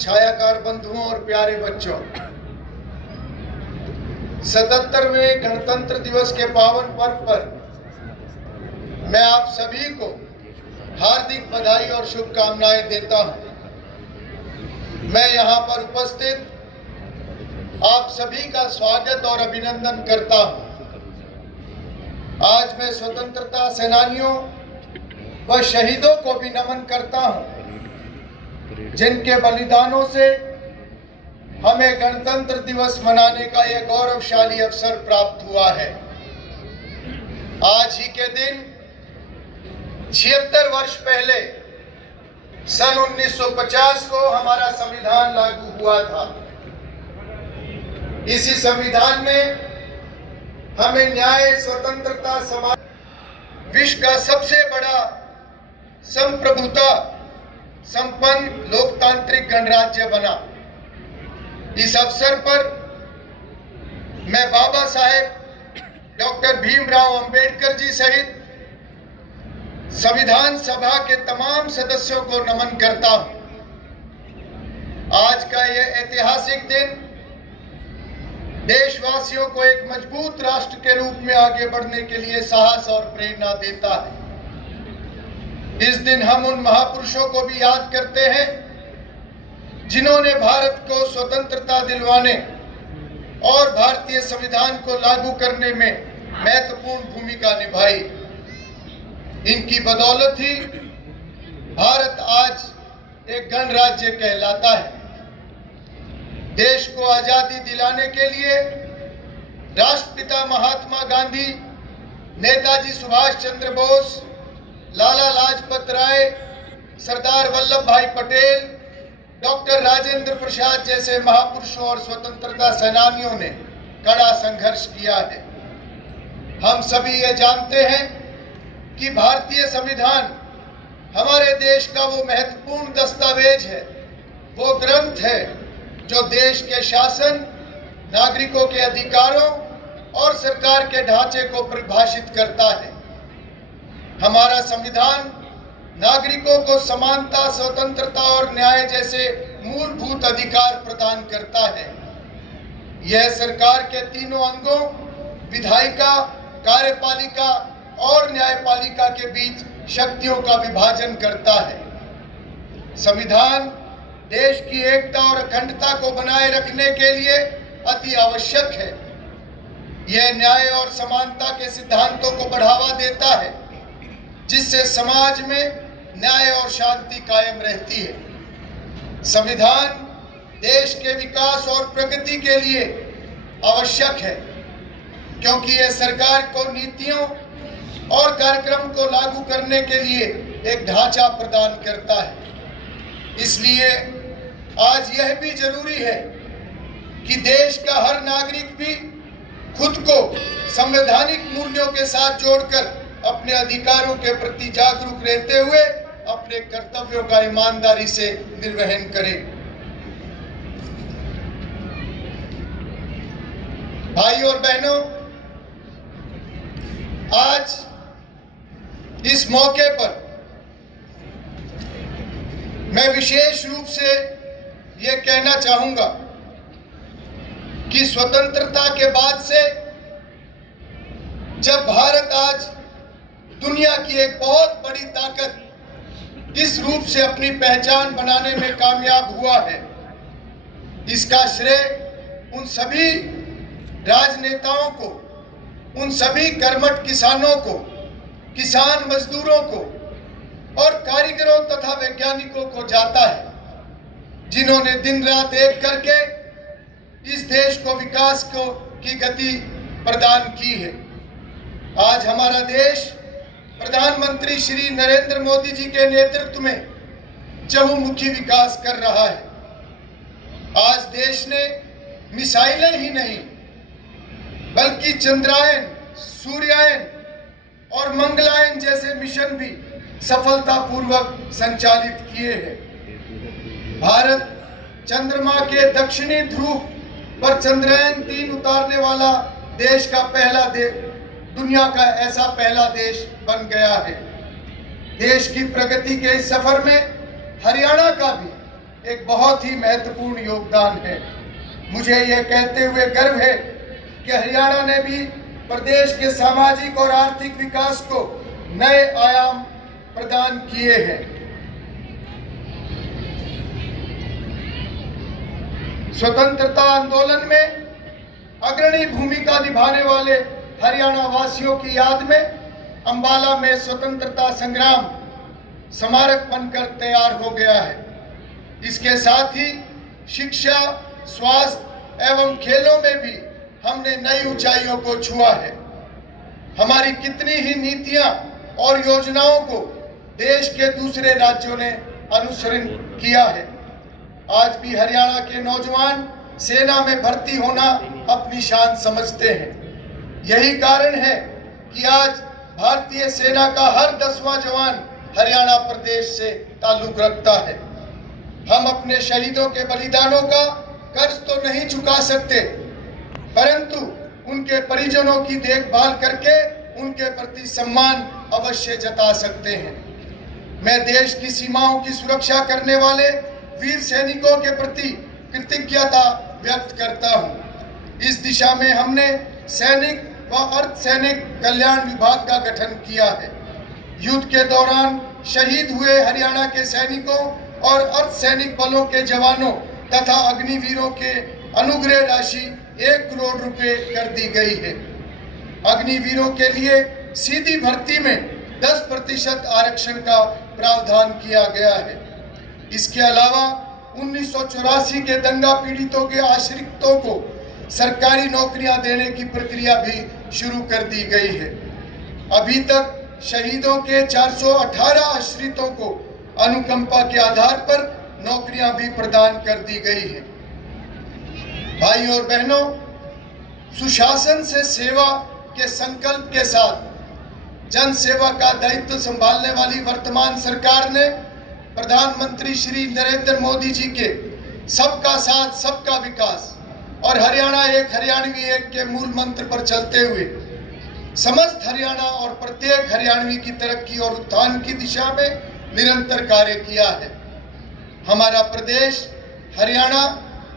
छायाकार बंधुओं और प्यारे बच्चों, 77वें गणतंत्र दिवस के पावन पर्व पर मैं आप सभी को हार्दिक बधाई और शुभकामनाएं देता हूं। मैं यहां पर उपस्थित आप सभी का स्वागत और अभिनंदन करता हूं। आज मैं स्वतंत्रता सेनानियों व शहीदों को भी नमन करता हूं, जिनके बलिदानों से हमें गणतंत्र दिवस मनाने का यह गौरवशाली अवसर प्राप्त हुआ है। आज ही के दिन 76 वर्ष पहले सन 1950 को हमारा संविधान लागू हुआ था। इसी संविधान में हमें न्याय, स्वतंत्रता, समाज, विश्व का सबसे बड़ा संप्रभुता संपन्न लोकतांत्रिक गणराज्य बना। इस अवसर पर मैं बाबा साहेब डॉक्टर भीमराव अंबेडकर जी सहित संविधान सभा के तमाम सदस्यों को नमन करता हूं। आज का यह ऐतिहासिक दिन देशवासियों को एक मजबूत राष्ट्र के रूप में आगे बढ़ने के लिए साहस और प्रेरणा देता है। इस दिन हम उन महापुरुषों को भी याद करते हैं जिन्होंने भारत को स्वतंत्रता दिलवाने और भारतीय संविधान को लागू करने में महत्वपूर्ण भूमिका निभाई। इनकी बदौलत ही भारत आज एक गणराज्य कहलाता है। देश को आजादी दिलाने के लिए राष्ट्रपिता महात्मा गांधी, नेताजी सुभाष चंद्र बोस, लाला लाजपत राय, सरदार वल्लभ भाई पटेल, डॉक्टर राजेंद्र प्रसाद जैसे महापुरुषों और स्वतंत्रता सेनानियों ने कड़ा संघर्ष किया है। हम सभी ये जानते हैं कि भारतीय संविधान हमारे देश का वो महत्वपूर्ण दस्तावेज है, वो ग्रंथ है जो देश के शासन, नागरिकों के अधिकारों और सरकार के ढांचे को परिभाषित करता है। हमारा संविधान नागरिकों को समानता, स्वतंत्रता और न्याय जैसे मूलभूत अधिकार प्रदान करता है। यह सरकार के तीनों अंगों विधायिका, कार्यपालिका और न्यायपालिका के बीच शक्तियों का विभाजन करता है। संविधान देश की एकता और अखंडता को बनाए रखने के लिए अति आवश्यक है। यह न्याय और समानता के सिद्धांतों को बढ़ावा देता है, जिससे समाज में न्याय और शांति कायम रहती है। संविधान देश के विकास और प्रगति के लिए आवश्यक है, क्योंकि यह सरकार को नीतियों और कार्यक्रम को लागू करने के लिए एक ढांचा प्रदान करता है। इसलिए आज यह भी जरूरी है कि देश का हर नागरिक भी खुद को संवैधानिक मूल्यों के साथ जोड़कर अपने अधिकारों के प्रति जागरूक रहते हुए अपने कर्तव्यों का ईमानदारी से निर्वहन करे। भाई और बहनों, आज इस मौके पर मैं विशेष रूप से यह कहना चाहूंगा कि स्वतंत्रता के बाद से जब भारत आज दुनिया की एक बहुत बड़ी ताकत इस रूप से अपनी पहचान बनाने में कामयाब हुआ है, इसका श्रेय उन सभी राजनेताओं को, उन सभी कर्मठ किसानों को, किसान मजदूरों को और कारीगरों तथा वैज्ञानिकों को जाता है, जिन्होंने दिन रात एक करके इस देश को विकास की गति प्रदान की है। आज हमारा देश प्रधानमंत्री श्री नरेंद्र मोदी जी के नेतृत्व में चहुमुखी विकास कर रहा है। आज देश ने मिसाइलें ही नहीं बल्कि चंद्रायन, सूर्यायन और मंगलायन जैसे मिशन भी सफलतापूर्वक संचालित किए हैं। भारत चंद्रमा के दक्षिणी ध्रुव पर चंद्रयान-3 उतारने वाला देश का पहला दुनिया का ऐसा पहला देश बन गया है। देश की प्रगति के इस सफर में हरियाणा का भी एक बहुत ही महत्वपूर्ण योगदान है। मुझे यह कहते हुए गर्व है कि हरियाणा ने भी प्रदेश के सामाजिक और आर्थिक विकास को नए आयाम प्रदान किए हैं। स्वतंत्रता आंदोलन में अग्रणी भूमिका निभाने वाले हरियाणा वासियों की याद में अंबाला में स्वतंत्रता संग्राम स्मारक बनकर तैयार हो गया है। इसके साथ ही शिक्षा, स्वास्थ्य एवं खेलों में भी हमने नई ऊंचाइयों को छुआ है। हमारी कितनी ही नीतियां और योजनाओं को देश के दूसरे राज्यों ने अनुसरण किया है। आज भी हरियाणा के नौजवान सेना में भर्ती होना अपनी शान समझते हैं। यही कारण है कि आज भारतीय सेना का हर 10वां जवान हरियाणा प्रदेश से ताल्लुक रखता है। हम अपने शहीदों के बलिदानों का कर्ज तो नहीं चुका सकते, परंतु उनके परिजनों की देखभाल करके उनके प्रति सम्मान अवश्य जता सकते हैं। मैं देश की सीमाओं की सुरक्षा करने वाले वीर सैनिकों के प्रति कृतज्ञता व्यक्त करता हूं। इस दिशा में हमने सैनिक व अर्धसैनिक कल्याण विभाग का गठन किया है। युद्ध के दौरान शहीद हुए हरियाणा के सैनिकों और अर्धसैनिक बलों के जवानों तथा अग्निवीरों के अनुग्रह राशि 1 करोड़ रुपए कर दी गई है। अग्निवीरों के लिए सीधी भर्ती में 10% आरक्षण का प्रावधान किया गया है। इसके अलावा 1984 के दंगा पीड़ितों के आश्रितों को सरकारी नौकरियां देने की प्रक्रिया भी शुरू कर दी गई है। अभी तक शहीदों के 418 आश्रितों को अनुकंपा के आधार पर नौकरियां भी प्रदान कर दी गई है। भाई और बहनों, सुशासन से सेवा के संकल्प के साथ जन सेवा का दायित्व संभालने वाली वर्तमान सरकार ने प्रधानमंत्री श्री नरेंद्र मोदी जी के सबका साथ सबका विकास और हरियाणा एक हरियाणवी एक के मूल मंत्र पर चलते हुए समस्त हरियाणा और प्रत्येक हरियाणवी की तरक्की और उत्थान की दिशा में निरंतर कार्य किया है। हमारा प्रदेश हरियाणा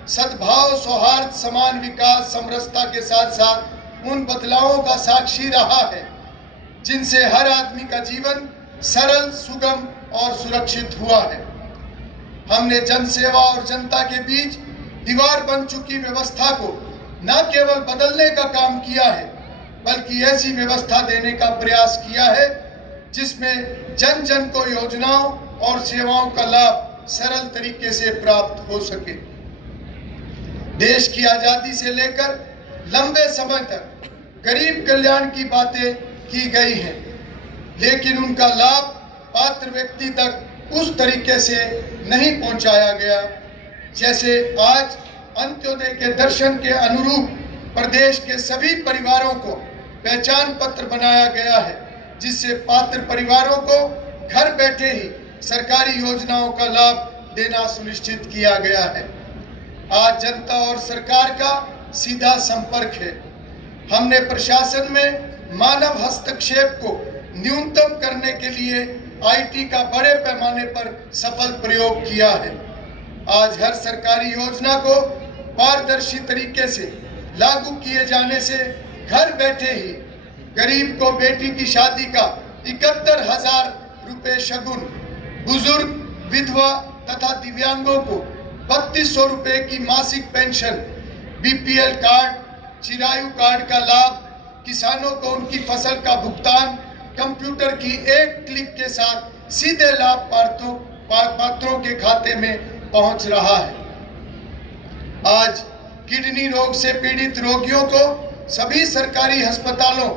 सद्भाव, सौहार्द, समान विकास, समरसता के साथ साथ उन बदलावों का साक्षी रहा है जिनसे हर आदमी का जीवन सरल, सुगम और सुरक्षित हुआ है। हमने जन सेवा और जनता के बीच दीवार बन चुकी व्यवस्था को न केवल बदलने का काम किया है, बल्कि ऐसी व्यवस्था देने का प्रयास किया है जिसमें जन जन को योजनाओं और सेवाओं का लाभ सरल तरीके से प्राप्त हो सके। देश की आजादी से लेकर लंबे समय तक गरीब कल्याण की बातें की गई हैं, लेकिन उनका लाभ पात्र व्यक्ति तक उस तरीके से नहीं पहुंचाया गया जैसे आज अंत्योदय के दर्शन के अनुरूप प्रदेश के सभी परिवारों को पहचान पत्र बनाया गया है, जिससे पात्र परिवारों को घर बैठे ही सरकारी योजनाओं का लाभ देना सुनिश्चित किया गया है। आज जनता और सरकार का सीधा संपर्क है। हमने प्रशासन में मानव हस्तक्षेप को न्यूनतम करने के लिए आईटी का बड़े पैमाने पर सफल प्रयोग किया है। आज हर सरकारी योजना को पारदर्शी तरीके से लागू किए जाने से घर बैठे ही गरीब को बेटी की शादी का 71,000 रुपए शगुन, बुजुर्ग, विधवा तथा दिव्यांगों को 3200 रुपए की मासिक pension, BPL card, Chirayu card का लाभ, किसानों को उनकी फसल का भुगतान कंप्यूटर की एक क्लिक के साथ सीधे लाभ पात्रों के खाते में पहुंच रहा है। आज किडनी रोग से पीड़ित रोगियों को सभी सरकारी अस्पतालों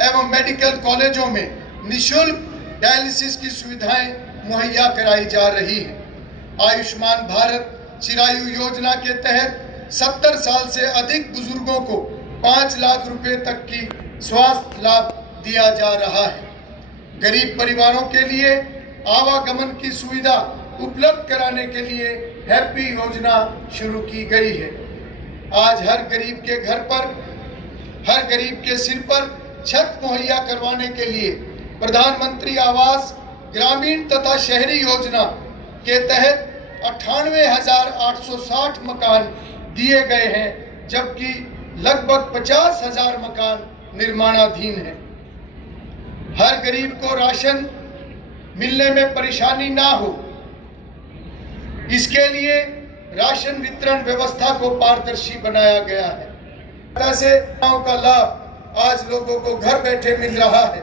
एवं मेडिकल कॉलेजों में निःशुल्क डायलिसिस की सुविधाएं मुहैया कराई जा रही है। आयुष्मान भारत चिरायु योजना के तहत 70 साल से अधिक बुजुर्गों को 5 लाख रुपए तक की स्वास्थ्य लाभ दिया जा रहा है। गरीब परिवारों के लिए आवागमन की सुविधा उपलब्ध कराने के लिए हैप्पी योजना शुरू की गई है। आज हर गरीब के घर पर, हर गरीब के सिर पर छत मुहैया करवाने के लिए प्रधानमंत्री आवास ग्रामीण तथा शहरी योजना के तहत 98,860 मकान दिए गए हैं, जबकि लगभग 50,000 मकान निर्माणाधीन हैं। हर गरीब को राशन मिलने में परेशानी ना हो, इसके लिए राशन वितरण व्यवस्था को पारदर्शी बनाया गया है। ऐसे योजनाओं का लाभ आज लोगों को घर बैठे मिल रहा है।